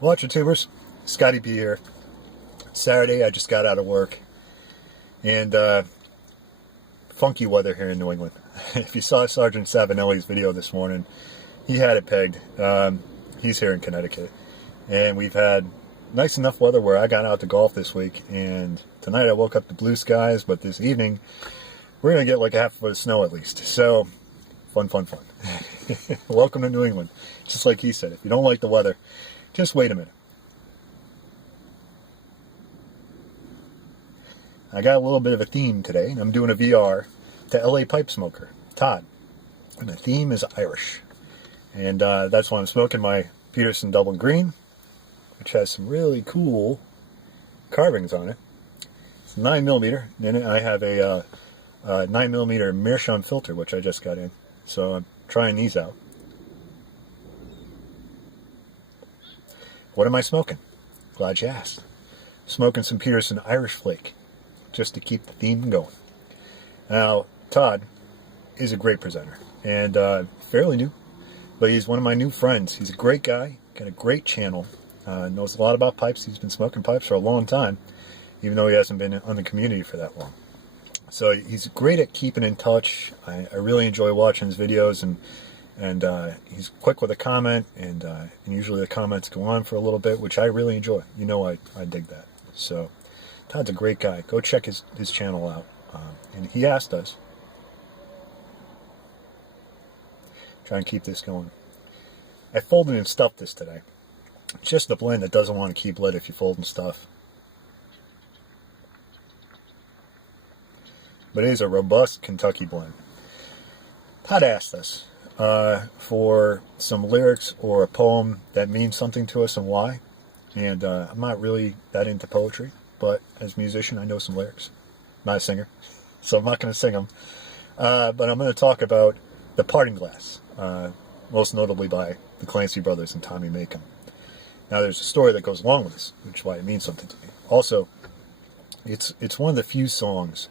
Watcher tubers, Scotty B here. Saturday, I just got out of work, and funky weather here in New England. If you saw Sergeant Savinelli's video this morning, he had it pegged. He's here in Connecticut, and we've had nice enough weather where I got out to golf this week, and tonight I woke up to blue skies, but this evening we're going to get like a half foot of snow at least. So, fun. Welcome to New England. Just like he said, if you don't like the weather, just wait a minute. I got a little bit of a theme today. I'm doing a VR to LA Pipe Smoker, Todd. And the theme is Irish. And that's why I'm smoking my Peterson Dublin Green, which has some really cool carvings on it. It's 9mm. In it I have a 9mm Meerschaum filter, which I just got in. So I'm trying these out. What am I smoking? Glad you asked. Smoking some Peterson Irish Flake, just to keep the theme going. Now, Todd is a great presenter, and fairly new, but he's one of my new friends. He's a great guy, got a great channel, knows a lot about pipes. He's been smoking pipes for a long time, even though he hasn't been on the community for that long. So he's great at keeping in touch. I really enjoy watching his videos, and he's quick with a comment, and usually the comments go on for a little bit, which I really enjoy. You know, I dig that. So Todd's a great guy. Go check his channel out. And he asked us, try and keep this going. I folded and stuffed this today. It's just a blend that doesn't want to keep lit if you fold and stuff. But it is a robust Kentucky blend. Todd asked us for some lyrics or a poem that means something to us and why. And I'm not really that into poetry, but as a musician, I know some lyrics. I'm not a singer, so I'm not going to sing them. But I'm going to talk about The Parting Glass, most notably by the Clancy Brothers and Tommy Macon. Now, there's a story that goes along with this, which is why it means something to me. Also, it's one of the few songs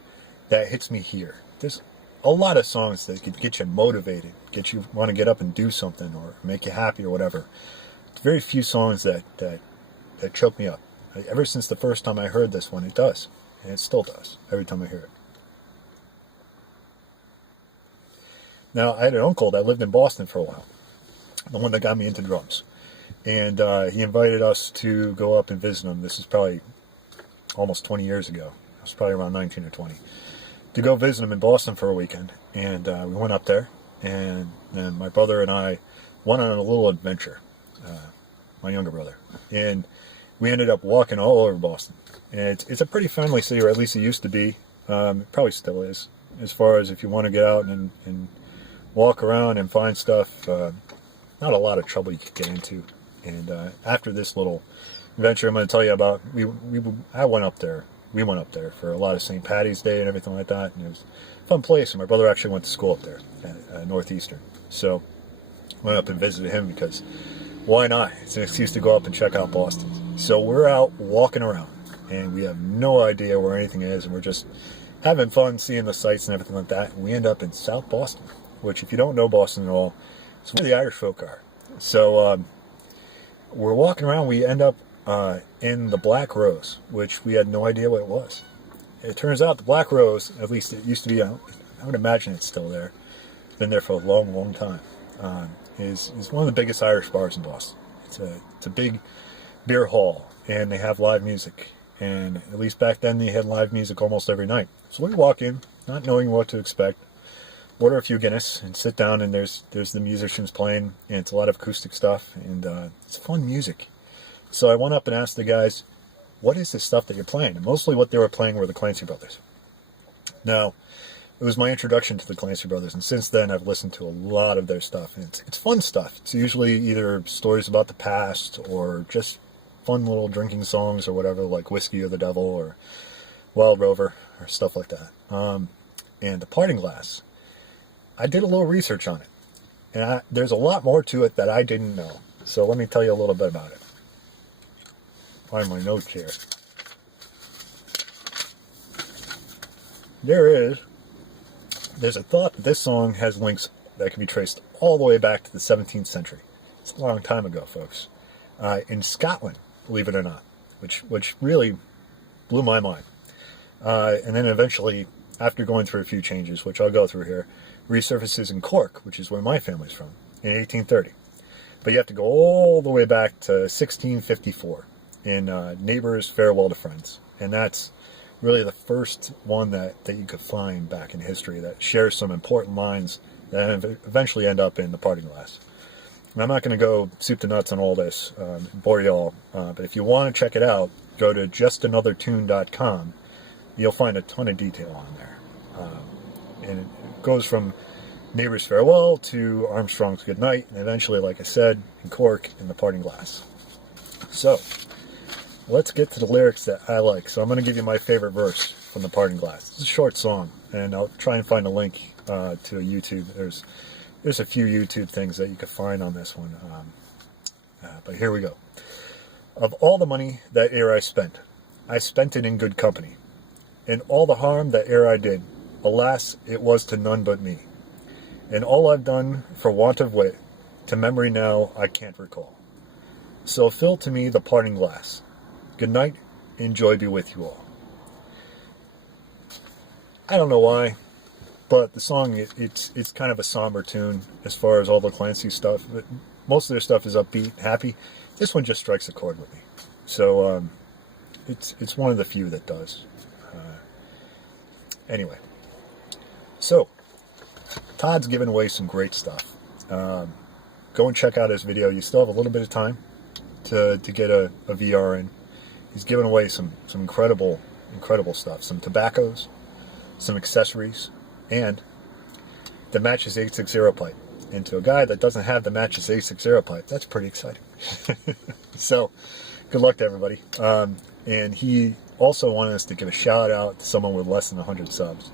that hits me here. There's a lot of songs that could get you motivated, get you want to get up and do something or make you happy or whatever. There's very few songs that choke me up. Ever since the first time I heard this one, it does. And it still does, every time I hear it. Now, I had an uncle that lived in Boston for a while, the one that got me into drums. And he invited us to go up and visit him. This is probably almost 20 years ago. I was probably around 19 or 20. To go visit him in Boston for a weekend. And we went up there, and my brother and I went on a little adventure, my younger brother. And we ended up walking all over Boston. And it's a pretty friendly city, or at least it used to be. It probably still is, as far as if you want to get out and walk around and find stuff. Not a lot of trouble you could get into. And after this little adventure I'm going to tell you about, we went up there for a lot of St. Patty's Day and everything like that. And it was a fun place. And my brother actually went to school up there at Northeastern. So went up and visited him because why not? It's an excuse to go up and check out Boston. So we're out walking around, and we have no idea where anything is, and we're just having fun seeing the sights and everything like that. And we end up in South Boston, which, if you don't know Boston at all, it's where the Irish folk are. So we're walking around. We end up in the Black Rose, which we had no idea what it was. It turns out the Black Rose, at least it used to be, I would imagine it's still there. It's been there for a long time. Is one of the biggest Irish bars in Boston. It's a big beer hall, and they have live music. And at least back then, they had live music almost every night. So we walk in, not knowing what to expect, order a few Guinness, and sit down, and there's the musicians playing, and it's a lot of acoustic stuff, and it's fun music. So I went up and asked the guys, what is this stuff that you're playing? And mostly what they were playing were the Clancy Brothers. Now, it was my introduction to the Clancy Brothers, and since then I've listened to a lot of their stuff. And it's fun stuff. It's usually either stories about the past or just fun little drinking songs or whatever, like Whiskey or the Devil or Wild Rover or stuff like that. And The Parting Glass, I did a little research on it. And there's a lot more to it that I didn't know. So let me tell you a little bit about it. Find my notes here. There's a thought that this song has links that can be traced all the way back to the 17th century. It's a long time ago, folks. in Scotland, believe it or not, which really blew my mind. And then eventually, after going through a few changes, which I'll go through here, resurfaces in Cork, which is where my family's from, in 1830. But you have to go all the way back to 1654 in Neighbors Farewell to Friends. And that's really the first one that you could find back in history that shares some important lines that eventually end up in The Parting Glass. And I'm not going to go soup to nuts on all this, bore you all, but if you want to check it out, go to justanothertune.com. You'll find a ton of detail on there. And it goes from Neighbors Farewell to Armstrong's Good Night, and eventually, like I said, in Cork, in The Parting Glass. So, let's get to the lyrics that I like. So I'm going to give you my favorite verse from The Parting Glass. It's a short song, and I'll try and find a link to a YouTube. There's a few YouTube things that you can find on this one. But here we go. Of all the money that ere I spent it in good company. And all the harm that ere I did, alas, it was to none but me. And all I've done for want of wit, to memory now I can't recall. So fill to me the parting glass. Good night, and joy be with you all. I don't know why, but the song, it's kind of a somber tune as far as all the Clancy stuff. Most of their stuff is upbeat, happy. This one just strikes a chord with me. So it's one of the few that does. Anyway, so Todd's given away some great stuff. Go and check out his video. You still have a little bit of time to get a VR in. He's given away some incredible stuff. Some tobaccos, some accessories, and the Matches 860 pipe. And to a guy that doesn't have the Matches 860 pipe, that's pretty exciting. So, good luck to everybody. And he also wanted us to give a shout out to someone with less than 100 subs.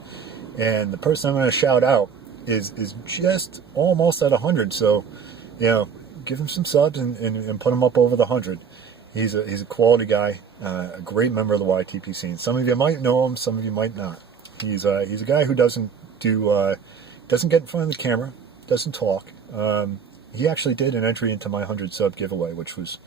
And the person I'm going to shout out is just almost at 100. So, give him some subs and put him up over the 100. He's a quality guy, a great member of the YTP scene. Some of you might know him, some of you might not. He's a guy who doesn't get in front of the camera, doesn't talk. He actually did an entry into my 100 sub giveaway, which was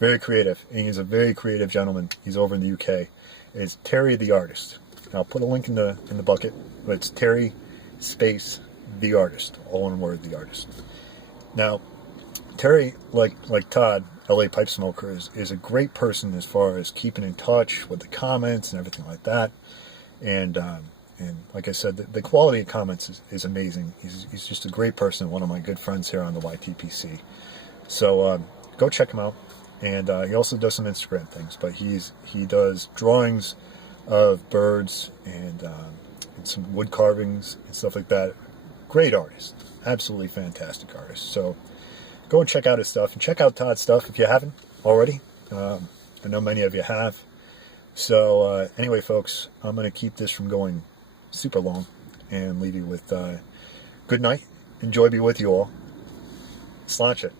very creative. And he's a very creative gentleman. He's over in the UK. It's Terry the Artist. And I'll put a link in the bucket, but it's Terry space the Artist, all one word, the Artist. Now, Terry, like Todd, LA Pipe Smoker, is a great person as far as keeping in touch with the comments and everything like that. And like I said, the quality of comments is amazing. He's just a great person, one of my good friends here on the YTPC. So go check him out. And he also does some Instagram things, but he does drawings of birds and some wood carvings and stuff like that. Great artist, absolutely fantastic artist. So go and check out his stuff, and check out Todd's stuff if you haven't already. I know many of you have. So anyway, folks, I'm going to keep this from going super long and leave you with good night. Enjoy be with you all. Sláinte.